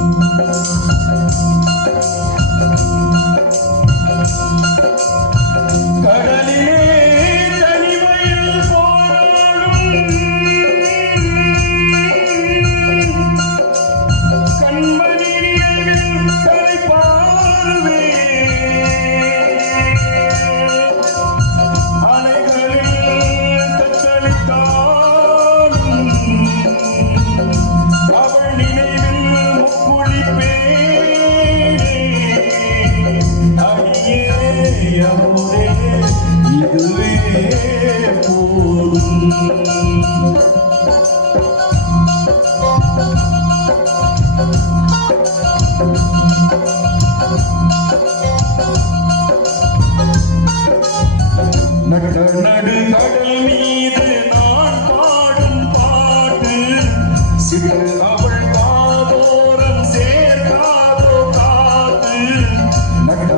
Thank you. நட நடு கடல் மீது நான் பாடும் பாட்டு சிறு அவள் காதோரம் சேர்க்காதோ காத்து நட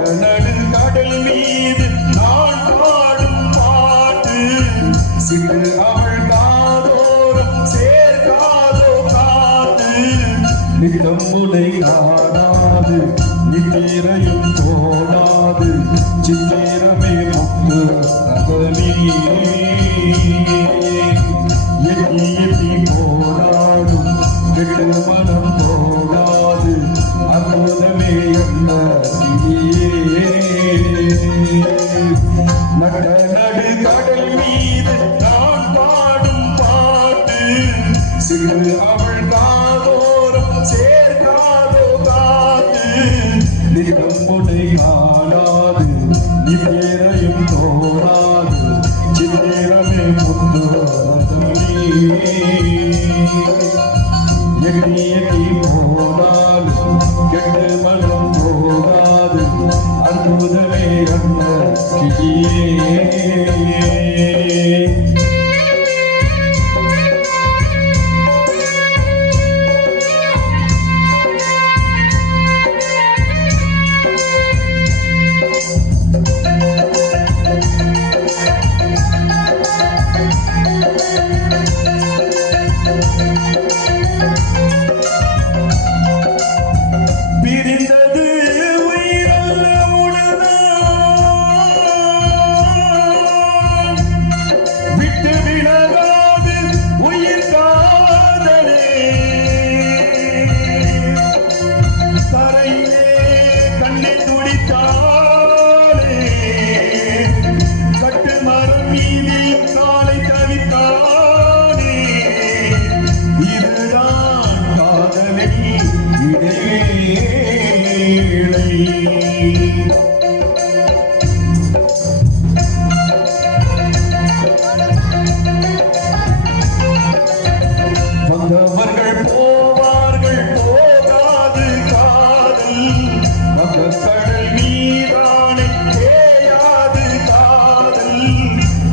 நித்தம் முனை காணாது நித்திரையும் தோணாது சித்திரமே முத்து போராடும் கெட்டு மனம் சிறு அவள் காதோரம் சேர்க்காதோ காத்து நிறம் முனை காணாது நித்திரையும் தோணாது சித்திரமே முத்து எண்ணி எண்ணி போனாலும் கெட்டு மனம் போகாது அற்புதமே அண்ண கிளியே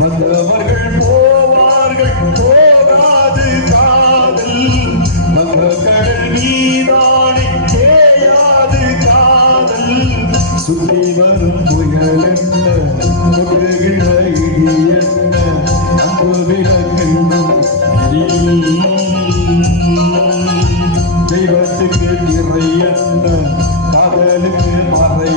வந்தவர்கள் போவார்கள் போகாது காதல். வந்த கடல் மீதானை தேயாது காதல். சுற்றி வரும் புயல் என்ன கொட்டுகின்ற இடி என்ன தெய்வத்துக்கு இறை என்ன காதலுக்கு மறை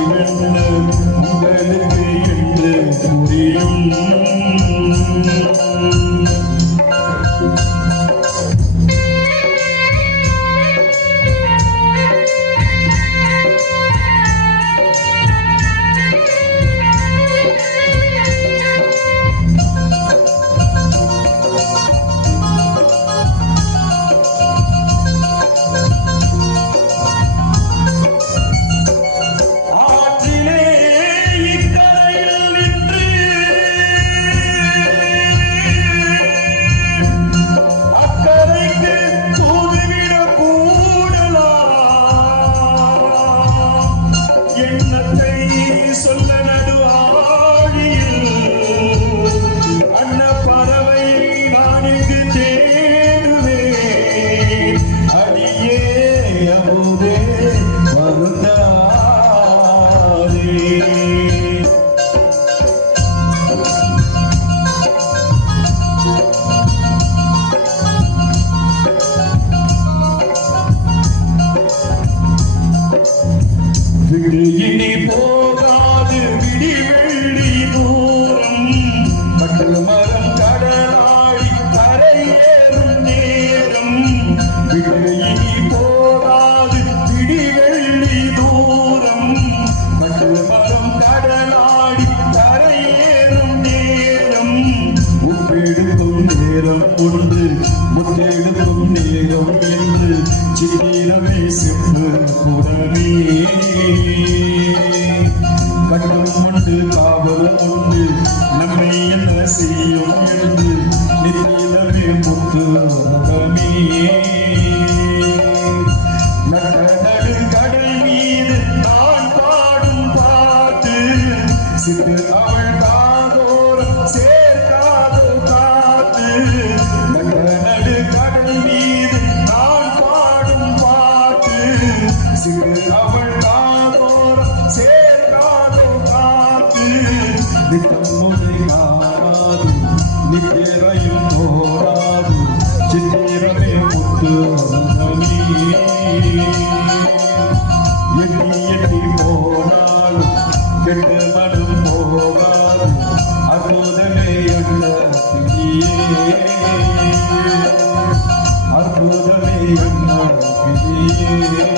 சித்திரமே செப்பு புறமே. கட்டம் உண்டு காவலும் உண்டு. நம்மை என்ன செய்யும் என்று நித்திலமே முத்து ரகமே கடல் மீது நான் பாடும் பாட்டு சிறு நித்திரையும் போராது சித்திரமே முத்து ரகமே எட்டி எட்டி போனாலும் கெட்டு மனம் போகாது அற்புதமே அல்ல பிரியே அற்புதமே அல்ல பிரியே